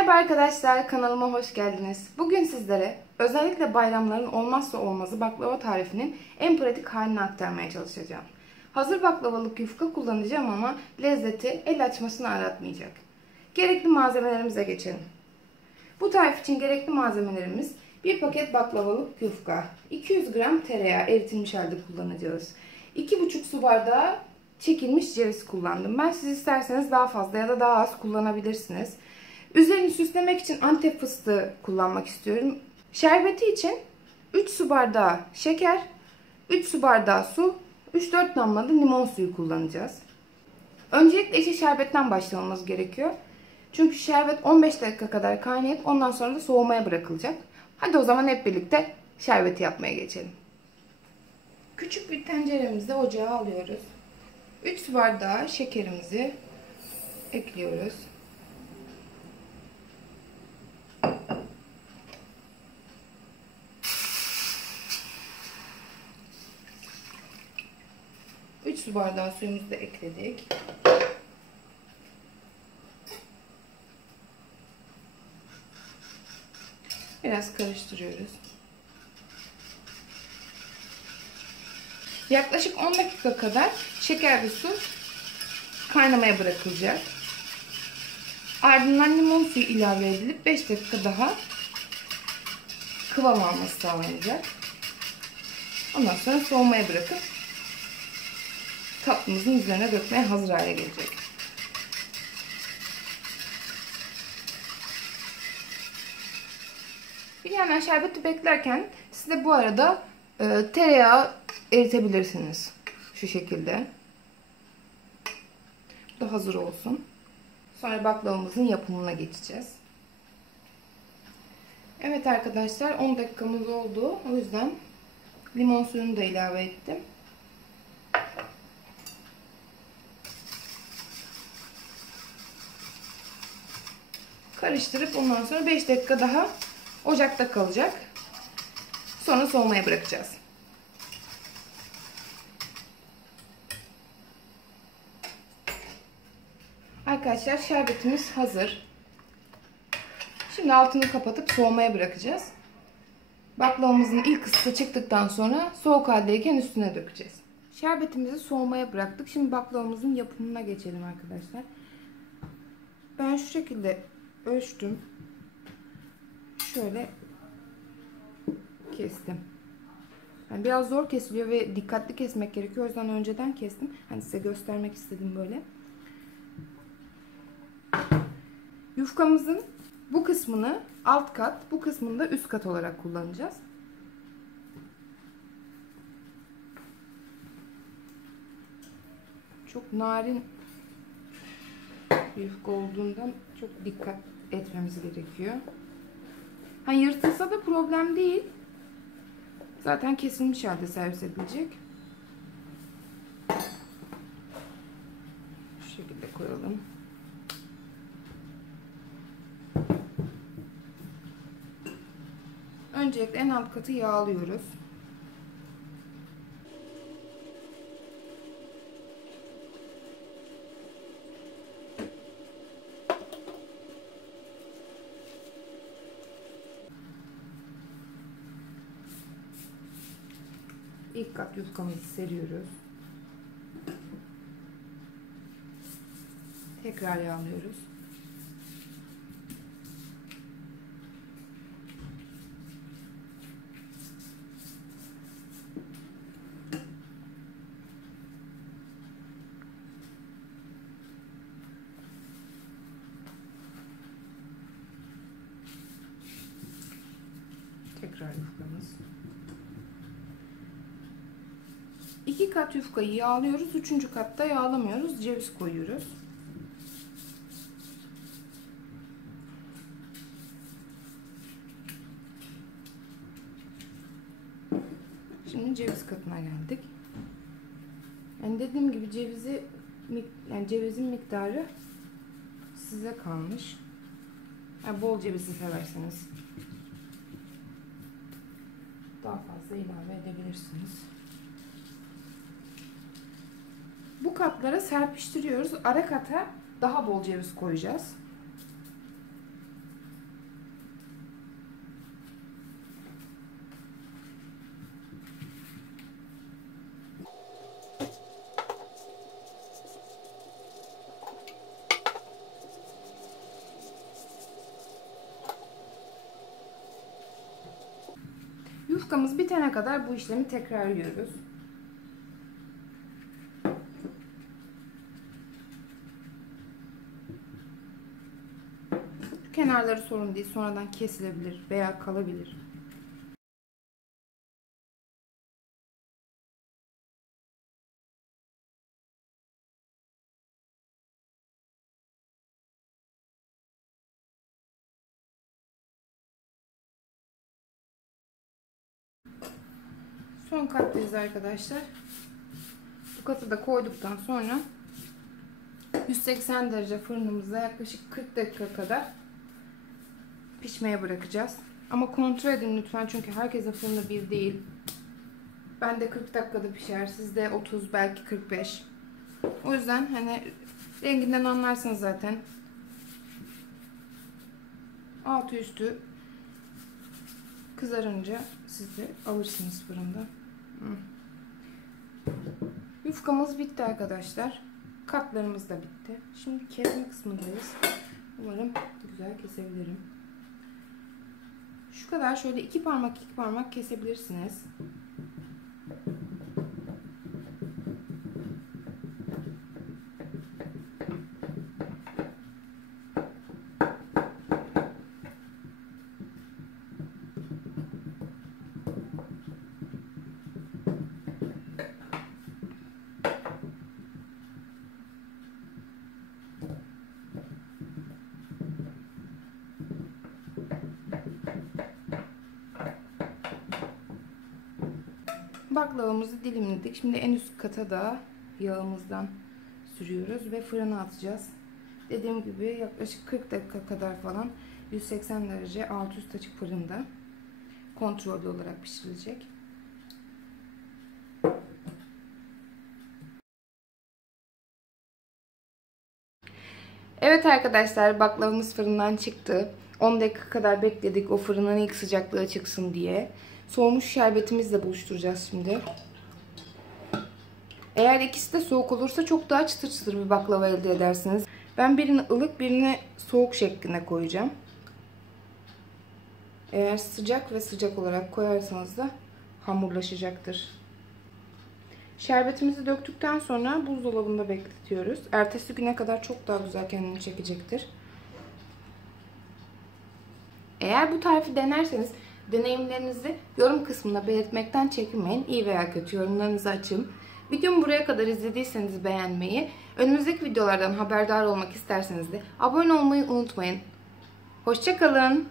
Merhaba arkadaşlar, kanalıma hoş geldiniz. Bugün sizlere özellikle bayramların olmazsa olmazı baklava tarifinin en pratik halini aktarmaya çalışacağım. Hazır baklavalık yufka kullanacağım ama lezzeti el açmasını aratmayacak. Gerekli malzemelerimize geçelim. Bu tarif için gerekli malzemelerimiz: 1 paket baklavalık yufka, 200 gram tereyağı eritilmiş halde kullanacağız. 2,5 su bardağı çekilmiş ceviz kullandım. Ben, siz isterseniz daha fazla ya da daha az kullanabilirsiniz. Üzerini süslemek için Antep fıstığı kullanmak istiyorum. Şerbeti için 3 su bardağı şeker, 3 su bardağı su, 3-4 damla da limon suyu kullanacağız. Öncelikle işe şerbetten başlamamız gerekiyor. Çünkü şerbet 15 dakika kadar kaynayıp ondan sonra da soğumaya bırakılacak. Hadi o zaman hep birlikte şerbeti yapmaya geçelim. Küçük bir tenceremizde ocağa alıyoruz. 3 su bardağı şekerimizi ekliyoruz. Üç su bardağı suyumuzu da ekledik. Biraz karıştırıyoruz. Yaklaşık 10 dakika kadar şeker ve su kaynamaya bırakılacak. Ardından limon suyu ilave edilip 5 dakika daha kıvam alması sağlanacak. Ondan sonra soğumaya bırakıp tatlımızın üzerine dökmeye hazır hale gelecek. Bir yandan şerbeti beklerken siz de bu arada tereyağı eritebilirsiniz. Şu şekilde. Bu da hazır olsun. Sonra baklavamızın yapımına geçeceğiz. Evet arkadaşlar, 10 dakikamız oldu. O yüzden limon suyunu da ilave ettim. Karıştırıp ondan sonra 5 dakika daha ocakta kalacak. Sonra soğumaya bırakacağız. Arkadaşlar, şerbetimiz hazır. Şimdi altını kapatıp soğumaya bırakacağız. Baklavamızın ilk ısısı çıktıktan sonra soğuk haldeyken üstüne dökeceğiz. Şerbetimizi soğumaya bıraktık. Şimdi baklavamızın yapımına geçelim arkadaşlar. Ben şu şekilde ölçtüm. Şöyle kestim. Yani biraz zor kesiliyor ve dikkatli kesmek gerekiyor. O yüzden önceden kestim. Hani size göstermek istedim böyle. Yufkamızın bu kısmını alt kat, bu kısmını da üst kat olarak kullanacağız. Çok narin bir yufka olduğundan çok dikkat etmemiz gerekiyor. Hani yırtılsa da problem değil. Zaten kesilmiş halde servis edilecek. Şu şekilde koyalım. Öncelikle en alt katı yağlıyoruz. İlk kat yufkamızı seriyoruz. Tekrar yağlıyoruz. Tekrar yufkamız. 2 kat yufkayı yağlıyoruz. 3. katta yağlamıyoruz. Ceviz koyuyoruz. Şimdi ceviz katına geldik. Yani dediğim gibi cevizin miktarı size kalmış. Yani bol cevizi severseniz daha fazla ilave edebilirsiniz. Bu katlara serpiştiriyoruz. Ara kata daha bol ceviz koyacağız. Yufkamız bitene kadar bu işlemi tekrarlıyoruz. Kenarları sorun değil. Sonradan kesilebilir veya kalabilir. Son kattayız arkadaşlar. Bu katı da koyduktan sonra 180 derece fırınımızda yaklaşık 40 dakika kadar pişmeye bırakacağız. Ama kontrol edin lütfen, çünkü herkesin fırını bir değil. Ben de 40 dakikada pişer, sizde 30, belki 45. O yüzden hani renginden anlarsınız zaten. Altı üstü kızarınca siz de alırsınız fırında. Yufkamız bitti arkadaşlar. Katlarımız da bitti. Şimdi kesme kısmındayız. Umarım güzel kesebilirim. Şu kadar şöyle iki parmak kesebilirsiniz. Baklavamızı dilimledik. Şimdi en üst kata da yağımızdan sürüyoruz ve fırına atacağız. Dediğim gibi yaklaşık 40 dakika kadar falan 180 derece alt üst açık fırında kontrollü olarak pişirilecek. Evet arkadaşlar, baklavamız fırından çıktı. 10 dakika kadar bekledik o fırının ilk sıcaklığı çıksın diye. Soğumuş şerbetimizle buluşturacağız şimdi. Eğer ikisi de soğuk olursa çok daha çıtır çıtır bir baklava elde edersiniz. Ben birini ılık, birini soğuk şeklinde koyacağım. Eğer sıcak ve sıcak olarak koyarsanız da hamurlaşacaktır. Şerbetimizi döktükten sonra buzdolabında bekletiyoruz. Ertesi güne kadar çok daha güzel kendini çekecektir. Eğer bu tarifi denerseniz deneyimlerinizi yorum kısmına belirtmekten çekinmeyin. İyi veya kötü yorumlarınızı açın. Videomu buraya kadar izlediyseniz beğenmeyi, önümüzdeki videolardan haberdar olmak isterseniz de abone olmayı unutmayın. Hoşça kalın.